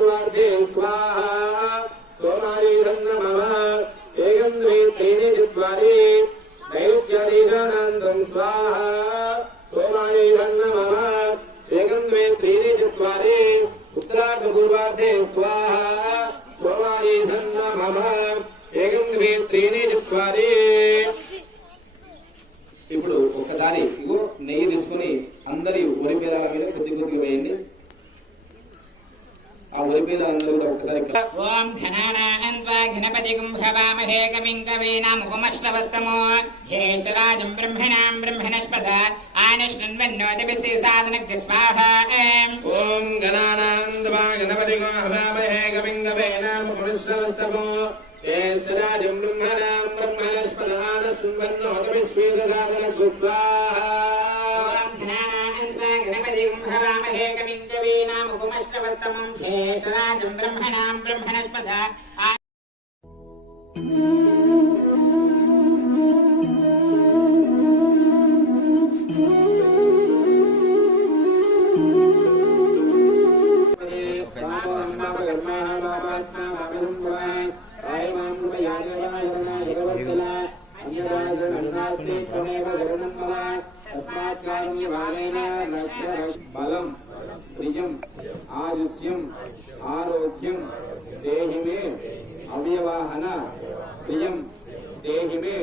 పూర్వార్ధే స్వాహ సోమారీరన్నమః ఏకం ద్వే త్రీణి చత్వారి నైరుత్యాదీశానందం స్వాహ. సోమారీరన్నమః ఏకం ద్వే త్రీణి చత్వారి ఉత్తరార్ధ పూర్వార్ధే స్వాహ సోమారీరన్నమః ఏకం ద్వే త్రీణి చత్వారి ఇప్పుడు ఒకసారి ఇగో నెయ్యి తీసుకుని అందరి వరి పేరాల మీద కొద్ది కొద్దిగా వేయండి. ఆ వరి అందరూ కూడా ఒకసారి ఓం ఘనానాన్వా గణపతి కుంభవామహే కవిం కవీనాముపమశ్రవస్తమో జ్యేష్ఠరాజం బ్రహ్మణాం బ్రహ్మణస్పద. ఆనశ్వన్వన్నోతిభిసి సాధనగ్ని స్వాహ. ఓం గణానాందవా గణపతి హవామహే కవిం కవేనాముపమశ్రవస్తమో జ్యేష్ఠరాజం బ్రహ్మణాం బ్రహ్మణస్పదాన శృణ్వన్నోతమిస్మీదసాదన గుస్వాహ ఘనానాన్వా గణపతి కుంభవామహే కవిం కవీనాముపమశ్రవస్తమో జ్యేష్ఠరాజం బ్రహ్మణాం బ్రహ్మణస్పద బలం ప్రియం ఆయుష్యం ఆరోగ్యం దేహిమే అవ్యవాహన ప్రియం దేహిమే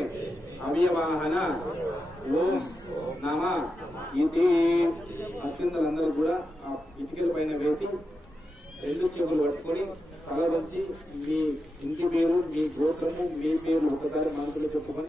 అవ్యవాహన. ఓం నమ ఇది. అత్యంతలందరూ కూడా ఆ ఇటుకల పైన వేసి రెండు చెవులు పట్టుకొని తల వంచి మీ ఇంటి పేరు మీ గోత్రము మీ పేరు ఒకసారి మనసులో చెప్పుకొని